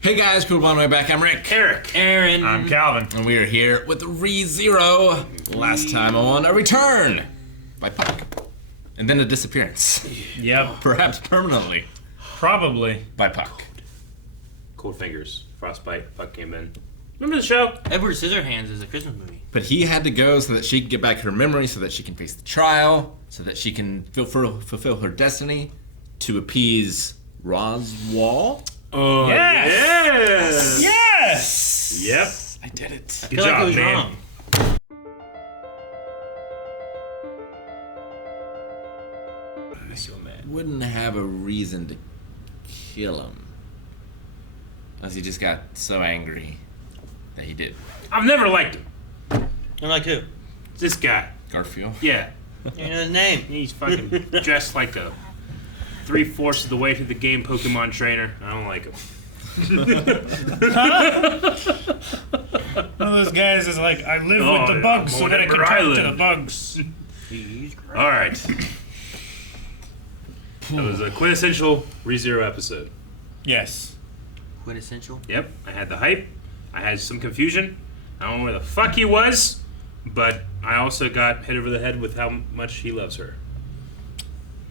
Hey guys, cool on my back. I'm Rick. Eric. Aaron. I'm Calvin. And we are here with ReZero. Last time on a return by Puck. And then a disappearance. Yep. Perhaps permanently Probably. by Puck. Cold Fingers. Frostbite. Puck came in. Remember the show? Edward Scissorhands is a Christmas movie. But he had to go so that she could get back her memory, so that she can face the trial, so that she can fulfill her destiny to appease Roswell. Oh, Yes! yes! Yes! Yep. I did it. Good I feel like job, it was man. wrong. I'm so mad. Wouldn't have a reason to kill him. Unless he just got so angry that he did. I've never liked him. I'm like who? This guy. Garfield. Yeah. You know his name. He's fucking dressed like a 3/4 of the way through the game Pokemon trainer. I don't like him. One of those guys is like, I live Oh, with the bugs so that I can Whatever talk to Island. the bugs. He's great. Alright. That was a quintessential ReZero episode. Yes. Quintessential. Yep, I had the hype. I had some confusion. I don't know where the fuck he was, but I also got hit over the head with how much he loves her.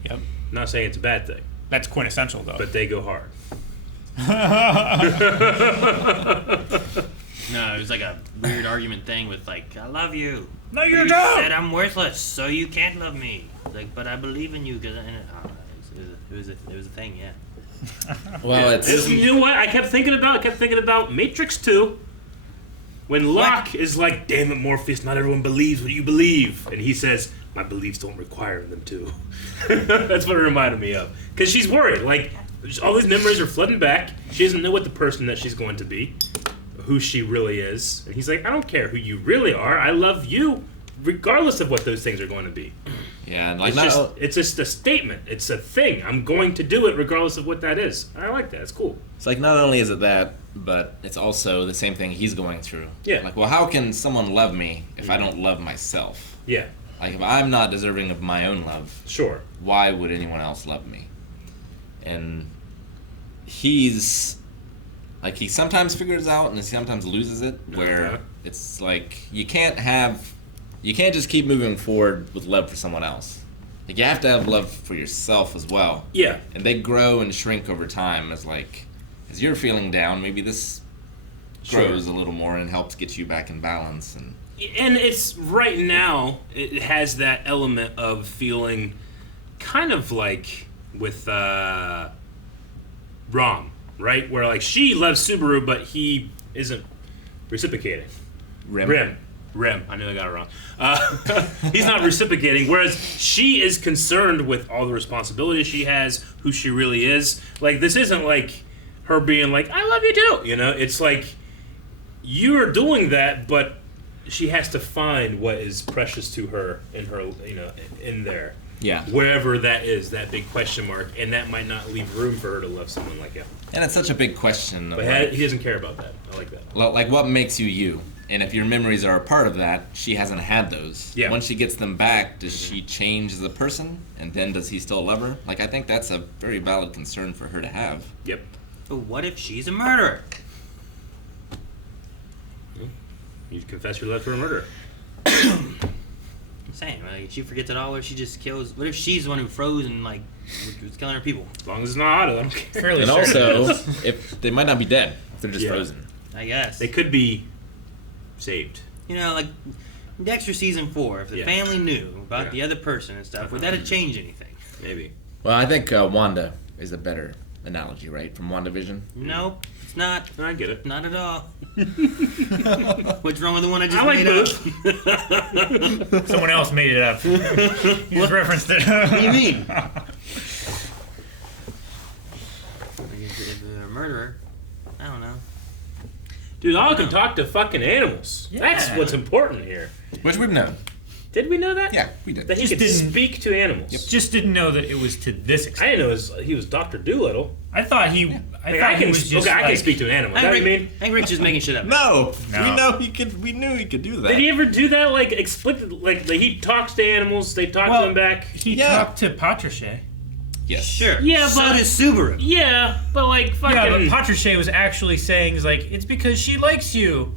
Yep. Not saying it's a bad thing, That's quintessential, though. but they go hard. No, it was like a weird argument thing with like, I love you. No, But you you don't! said I'm worthless, so you can't love me. Like, but I believe in you because it was a thing, yeah. Well, it's... You know what? I kept thinking about Matrix 2. When Locke is like, damn it, Morpheus, not everyone believes what you believe. And he says, my beliefs don't require them to. That's what it reminded me of. Because she's worried. Like, all these memories are flooding back. She doesn't know what the person that she's going to be, who she really is. And he's like, I don't care who you really are. I love you, regardless of what those things are going to be. Yeah, and like It's just a statement. It's a thing. I'm going to do it regardless of what that is. I like that. It's cool. it's like not only is it that, but it's also the same thing he's going through. Yeah. Like, well, how can someone love me if I don't love myself? Yeah, Like, if I'm not deserving of my own love, sure. why would anyone else love me? And he's like, he sometimes figures out and he sometimes loses it, where Okay. it's like you can't just keep moving forward with love for someone else. Like, you have to have love for yourself as well. Yeah. And they grow and shrink over time as you're feeling down, maybe this Sure. grows a little more and helps get you back in balance. And it's right now, it has that element of feeling kind of like with Rom, right? Where like she loves Subaru, but he isn't reciprocating. Rim. I knew I got it wrong. He's not reciprocating, whereas she is concerned with all the responsibilities she has, who she really is. Like, this isn't like her being like, I love you too. You know, it's like you are doing that, but she has to find what is precious to her in her, in there. Yeah. Wherever that is, that big question mark, and that might not leave room for her to love someone like him. And it's such a big question. But he doesn't care about that. I like that. Like, what makes you you? And if your memories are a part of that, she hasn't had those. Yeah. Once she gets them back, does she change as a person? And then does he still love her? Like, I think that's a very valid concern for her to have. Yep. But what if she's a murderer? You confess your love for a murderer. I'm saying, like, she forgets it all. What if she just kills? What if she's the one who froze and like was killing her people? As long as it's not Otto, I don't care. Fairly And certain. also, if they might not be dead, if they're just Yeah. frozen. I guess. They could be saved. You know, like Dexter season 4. If the Yeah. family knew about Yeah. the other person and stuff, would that have changed anything? Maybe. Well, I think Wanda is a better analogy, right? From WandaVision. Nope, it's not. I get it. Not at all. What's wrong with the one I just I like made both. Someone else made it up. You just referenced it. What do you mean? If they're a murderer, I don't know. Dude, Otto can talk to fucking animals. Yeah. That's what's important here. Which we've known. Did we know that? Yeah, we did. That he Just could didn't- speak to animals. Just didn't know that it was to this I extent. didn't know he was Dr. Doolittle. I thought he Like, thought I he can, was just I can like, speak to an animal. Is that what you mean? I think Rick's just making shit up. No, No. we know he could. We knew he could do that. Did he ever do that? Like, explicit? Like he talks to animals, they talk to him back? He Yeah. talked to Patricia. Yes. Sure. Yeah, so but- does Subaru. Yeah, but like fucking. Yeah, but Patricia was actually saying, is like, it's because she likes you.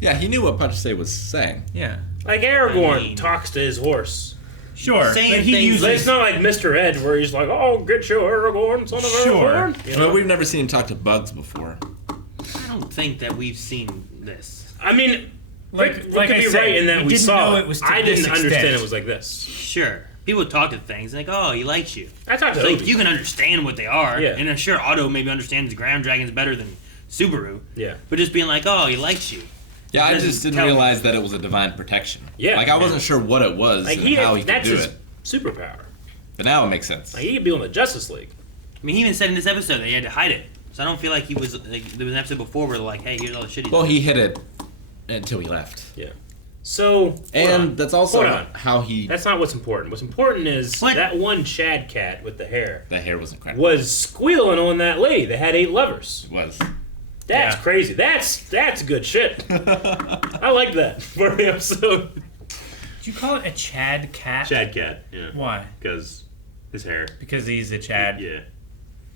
Yeah, he knew what Patricia was saying. Yeah. like Aragorn I mean- talks to his horse. Sure. Saying But he things uses... But it's not like Mr. Ed where he's like, "Oh, get you Aragorn, son of Sure. Aragorn." You know? But we've never seen him talk to bugs before. I don't think that we've seen this. I mean, Like Rick I could be said, right in that we we didn't saw know it. it was to I this didn't understand extent. it was like this. Sure. People talk to things like, oh, he likes you. I talked to It's like, Obi. you can understand what they are. Yeah. And I'm sure Otto maybe understands Ground Dragon's better than Subaru. Yeah. But just being like, oh, he likes you. Yeah, I Doesn't just didn't tell me. realize that it was a divine protection. Yeah. Like, I wasn't sure what it was Like and how he could that's do his it. superpower. But now it makes sense. Like he could be on the Justice League. I mean, he even said in this episode that he had to hide it. So I don't feel like he was, like, there was an episode before where they're like, hey, here's all the shit he's Well, he hid it until he left. Yeah. So hold And on. that's also Hold on. how he... That's not what's important. What's important is What? that one Chad cat with the hair The hair was incredible. was squealing on that lady that had 8 lovers. It was. That's Yeah. crazy. That's good shit. I like that for the episode. Did you call it a Chad cat? Chad cat. Yeah. Why? Because his hair. Because he's a Chad. Yeah.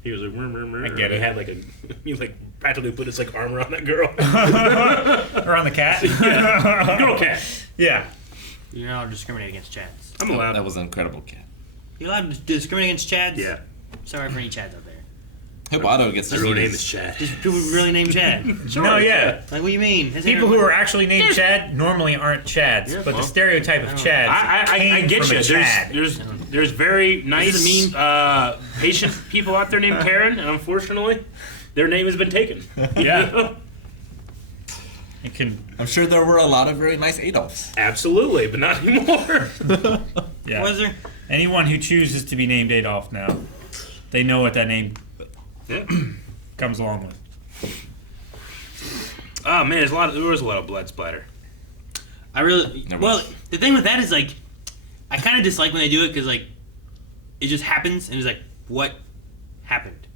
He was like, I get He it. had like he like practically put his like armor on that girl. Or on the cat? Girl cat. Yeah. You're not allowed to discriminate against Chads. I'm allowed. That was an incredible cat. You're allowed to discriminate against Chads? Yeah. Sorry for any Chads out there. Hope Otto gets to His see real name this. is Chad. Just people who really named Chad. No, yeah. Like, what do you mean? His People hair- who are actually named Chad normally aren't Chads, Yeah, but well, the stereotype of Chads I came get from you. a Chad. There's very nice, doesn't patient people out there named Karen, and unfortunately, their name has been taken. Yeah, It can, I'm sure there were a lot of very nice Adolfs. absolutely, but not anymore. yeah. Was there? Anyone who chooses to be named Adolf now, they know what that name Yeah. comes along with. Oh man, there was a lot of blood splatter. I really. There Well, was. the thing with that is, like, I kind of dislike when they do it because, like, it just happens and it's like, what happened?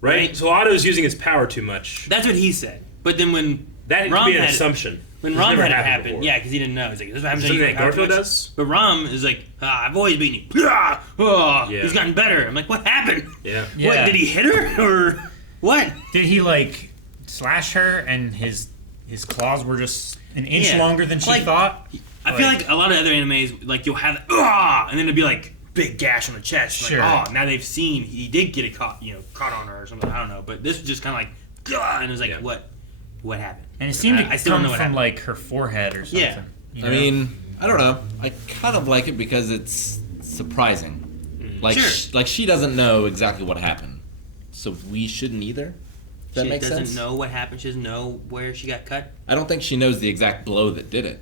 Right? Right. So Otto's using his power too much. That's what he said. But then when That Rom could be an had it- assumption. when It's Rom never had it happened happen, before. yeah, because he didn't know. He's like, this is what happens Something when that you power too Garfield much. does? But Rom is like, I've always beaten you. Oh, Yeah. He's gotten better. I'm like, what happened? Yeah. Yeah. What, did he hit her? Or what? Did he, like, slash her and his claws were just an inch Yeah. longer than she Like- thought? I feel like a lot of other animes, like, you'll have, and then it'd be like, big gash on the chest. Sure. Like, now they've seen he did get it caught, caught on her or something. I don't know. But this was just kind of like, and it was like, Yeah. what happened? And it seemed to I still don't come know what from, happened. like, her forehead or something. Yeah. you I know? mean, I don't know. I kind of like it because it's surprising. Like, Sure. like she doesn't know exactly what happened, so we shouldn't either. Does that She make doesn't sense? know what happened. She doesn't know where she got cut. I don't think she knows the exact blow that did it.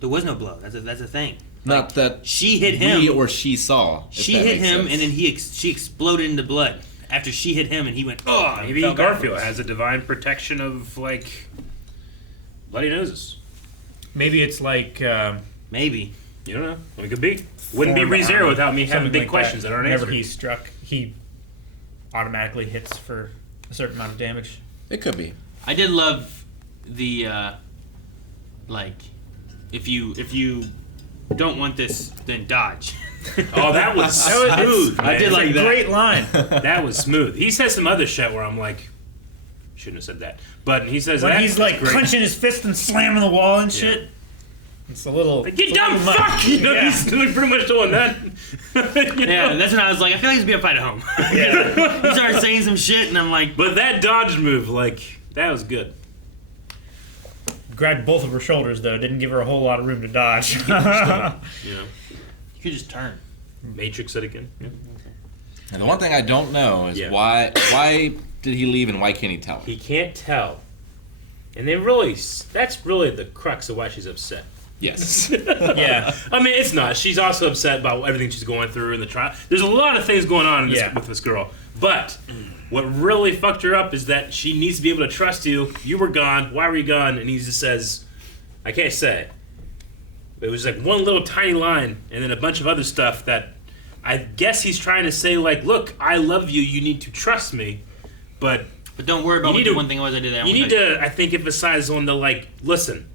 There was no blow. That's a thing. Not that She hit him. we or she saw. if She that hit makes him, sense. and then she exploded into blood. After she hit him, and he went, and Maybe fell Garfield backwards. has a divine protection of like bloody noses. Maybe it's like Maybe. You don't know. It could be. Wouldn't be formed ReZero armor, without me having something big like questions that aren't Whenever answered. he's struck, he automatically hits for a certain amount of damage. It could be. I did love the like, if you don't want this, then dodge. Oh, that was smooth. I did man. like that. Great line. That was smooth. He says some other shit where I'm like, shouldn't have said that. But he says When that. he's like great. clenching his fist and slamming the wall and shit. It's a little. Like, you it's a dumb little much. fuck! You know, Yeah. he's doing pretty much doing that. You know? Yeah, that's when I was like, I feel like it's be a fight at home. Yeah. He started saying some shit, and I'm like, But that dodge move, like, that was good. Grabbed both of her shoulders though. Didn't give her a whole lot of room to dodge. You know, you could just turn. Matrix it again. Yeah. And the one thing I don't know is Yeah. why did he leave and why can't he tell? He can't tell. And they really, that's really the crux of why she's upset. Yes. Yeah. I mean, it's not. She's also upset about everything she's going through in the trial. There's a lot of things going on in this, Yeah. with this girl. But what really fucked her up is that she needs to be able to trust you. You were gone. Why were you gone? And he just says, I can't say it. It was like one little tiny line and then a bunch of other stuff that I guess he's trying to say, like, look, I love you. You need to trust me. But But don't worry about You what need the to- one thing was I did. you need to, I think, emphasize on the, like, listen,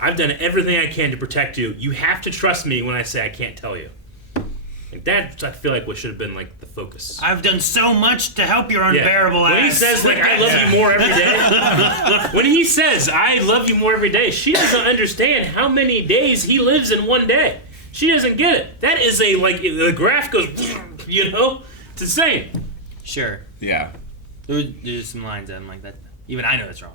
I've done everything I can to protect you. You have to trust me when I say I can't tell you. Like that, I feel like what should have been like the focus. I've done so much to help your unbearable ass. When he says like I love you more every day, when he says I love you more every day, she doesn't understand how many days he lives in one day. She doesn't get it. That is a like the graph goes, you know, it's insane. Sure. Yeah. There's some lines that I'm like that. Even I know that's wrong.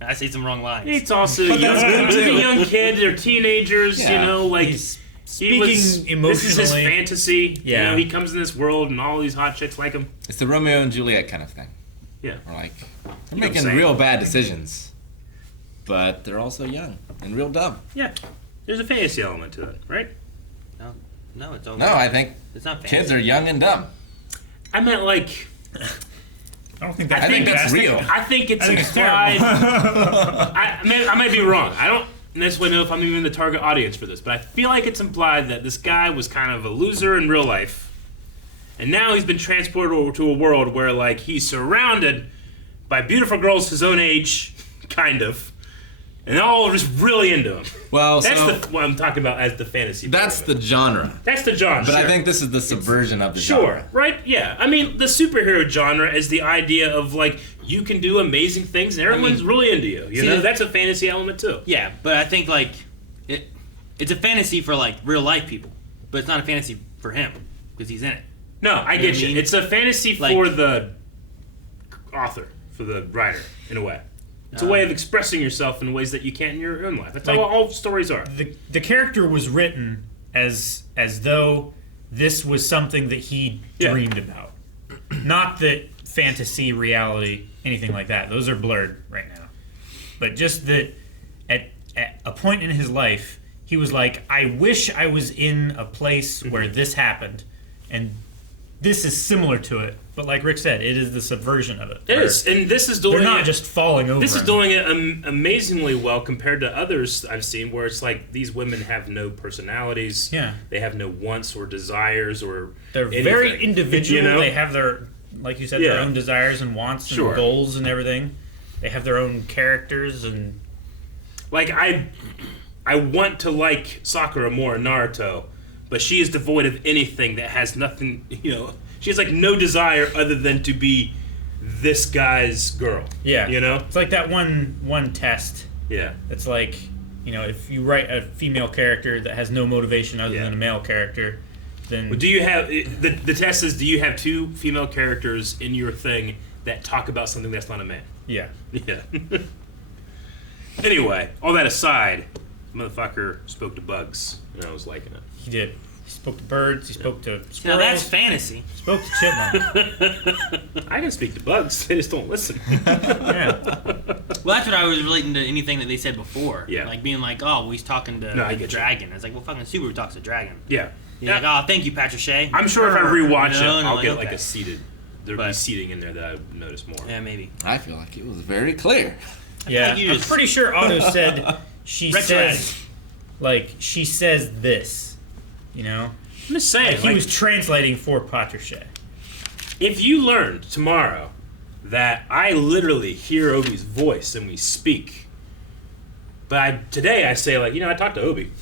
I say some wrong lines. It's also young, a young kid. They're teenagers, Yeah. you know, like. Speaking emotionally, this is his fantasy. Yeah. You know, he comes in this world and all these hot chicks like him. It's the Romeo and Juliet kind of thing. Yeah. Or like, they're know what I'm making saying? real bad decisions, but they're also young and real dumb. Yeah. There's a fantasy element to it, right? No, it's all. No, I think it's not fantasy. kids are young and dumb. I meant like. I don't think that's I think that's fantastic. real. I think it's I think it's implied. terrible. I might be wrong. I don't necessarily know if I'm even the target audience for this, but I feel like it's implied that this guy was kind of a loser in real life, and now he's been transported over to a world where like he's surrounded by beautiful girls his own age, kind of, and they're all just really into him. Well, That's so what I'm talking about as the fantasy. part that's of the it. genre. That's the genre. But sure. I think this is the subversion of the Sure, genre. right? Yeah. I mean, the superhero genre is the idea of like you can do amazing things and everyone's really into you. You see, know, that's a fantasy element too. Yeah, but I think like it's a fantasy for like real life people, but it's not a fantasy for him because he's in it. No, I You know get what I you. mean? It's a fantasy Like- for the author, for the writer, in a way. It's a way of expressing yourself in ways that you can't in your own life. That's Like- how all stories are. The character was written as though this was something that he Yeah. dreamed about, not that fantasy, reality, anything like that. Those are blurred right now. But just that at a point in his life, he was like, I wish I was in a place where this happened, and this is similar to it. But like Rick said, it is the subversion of it. It where is, and this is doing They're not it, just falling over. This is him. doing it amazingly well compared to others I've seen, where it's like these women have no personalities. Yeah. They have no wants or desires or. They're anything, very individual. You know? They have their, like you said, Yeah. their own desires and wants and Sure. goals and everything. They have their own characters and Like I want to like Sakura more in Naruto, but she is devoid of anything that has nothing. You know, she has like no desire other than to be this guy's girl. yeah, You know. it's like that one test. Yeah. It's like, you know, if you write a female character that has no motivation other Yeah. than a male character, then Do you have the test is? Do you have two female characters in your thing that talk about something that's not a man? yeah, Yeah. Anyway, all that aside, motherfucker spoke to bugs, and I was liking it. he did. He spoke to birds. He spoke to Now squirrels. that's fantasy. spoke to chipmunks. I can speak to bugs; they just don't listen. Yeah, Well, that's what I was relating to anything that they said before. Yeah. Like being like, oh, well, he's talking to No, I a get you. dragon. I was like, well, fucking Subaru talks to dragon. Yeah. He's like, oh, thank you, Patrick Shea. I'm sure if I rewatch You know, it, and I'll I'm get like, like okay. a seated. There'll be But- seating in there that I would notice more. Yeah, maybe. I feel like it was very clear. yeah. like you I'm just- pretty sure Otto said she Retroactive. says, like she says this. You know, I'm just saying, like he was translating for Patricia. if you learned tomorrow that I literally hear Obi's voice and we speak, but today I say like, I talked to Obi.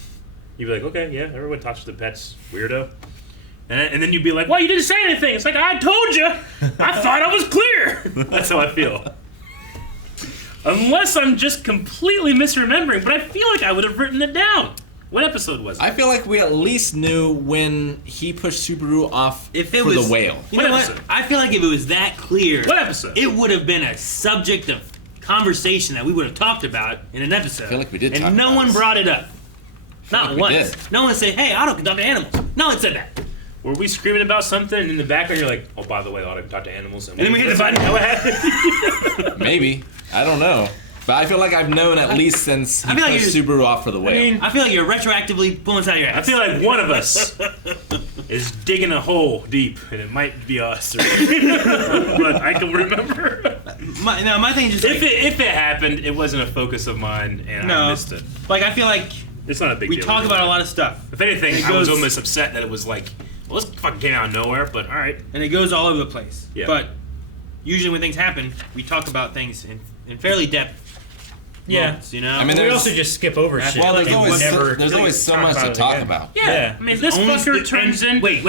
You'd be like, okay, yeah, everyone talks to the pets, weirdo. And then you'd be like, well, you didn't say anything. It's like, I told you. I thought I was clear. That's how I feel. Unless I'm just completely misremembering, but I feel like I would have written it down. What episode was it? I feel like we at least knew when he pushed Subaru off If it for was the whale. You What know episode? what? I feel like if it was that clear, What episode? it would have been a subject of conversation that we would have talked about in an episode. I feel like we did and talk no about one this. brought it up. Not like we once. did. No one said, "Hey, Otto can talk to animals." No one said that. Were we screaming about something and in the background you're like, oh, by the way, I ought to talk to animals. And then we hit the button. What happened? Maybe. I don't know. But I feel like I've known at least since he I feel like pushed you're- Subaru off for the whale. I feel like you're retroactively pulling this out of your I ass. feel like one of us is digging a hole deep, and it might be us. But I can remember. my thing is just If it happened, it wasn't a focus of mine, and I missed it. like I feel like It's not a big we deal. talk about a lot of stuff, If anything, it I was goes- almost upset that it was like, well, this fucking came out of nowhere, but all right. and it goes all over the place. Yeah. But usually when things happen, we talk about things in fairly depth Yeah. months, you know. I mean, We there's- also just skip over shit. Well, Like, there's always never there's always so talk much to it talk again. about. Yeah. I mean, this Only fucker turns in. Wait.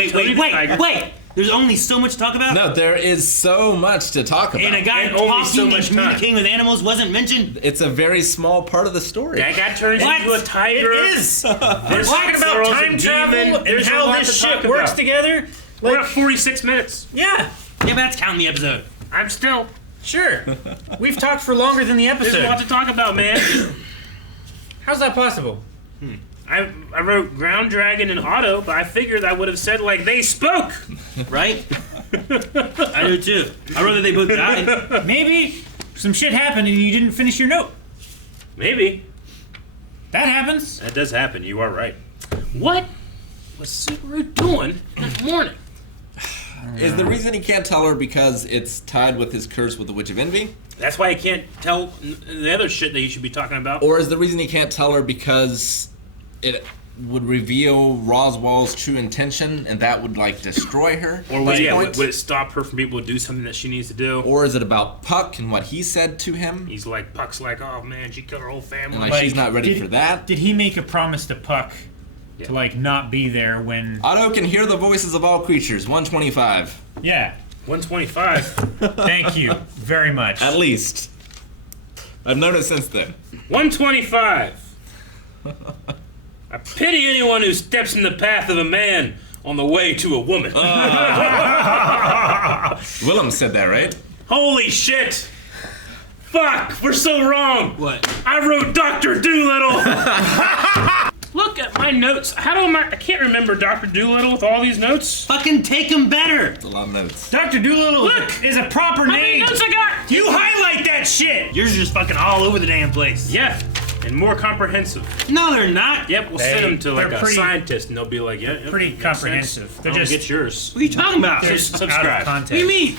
There's only so much to talk about. No, there is so much to talk about. And a guy And only so talking much and communicating with animals wasn't mentioned. It's a very small part of the story. That guy turns What? into a tiger. It is. We're There's talking about girls time and travel demon. and There's a how lot this to shit talk works about. together. We're Like, at 46 minutes. yeah, Yeah, but that's counting the episode. I'm still. sure. We've talked for longer than the There's a lot episode. to talk about, man. How's that possible? I wrote Ground Dragon and Otto, but I figured I would have said like they spoke. Right? I do too. I wrote that they both died. Maybe some shit happened and you didn't finish your note. Maybe That happens. that does happen. You are right. What was Subaru doing that morning? Is the reason he can't tell her because it's tied with his curse with the Witch of Envy? That's why he can't tell the other shit that he should be talking about. Or is the reason he can't tell her because it would reveal Roswell's true intention and that would, like, destroy her? Or at would, this yeah, point? would it stop her from being able to do something that she needs to do? Or is it about Puck and what he said to him? He's like, Puck's like, oh man, she killed her whole family. And, like, she's not ready for that? Did he make a promise to Puck Yeah. to like not be there when? Otto can hear the voices of all creatures. 125. Yeah. 125. Thank you very much. At least. I've known it since then. 125. I pity anyone who steps in the path of a man on the way to a woman. Willem said that, right? Holy shit! Fuck, we're so wrong. What? I wrote Dr. Doolittle. Look at my notes. How do I can't remember Dr. Doolittle with all these notes. Fucking take them better. It's a lot of notes. Dr. Doolittle Look! is a proper How many name. notes I got? You highlight that shit. Yours are just fucking all over the damn place. Yeah, and more comprehensive. No, they're not. Yep, we'll They- send them to like they're a pretty- scientist, and they'll be like, yeah, Pretty makes comprehensive. sense. They're I'll just get yours. What are you talking about? they're Just out of subscribe. context. What do you mean?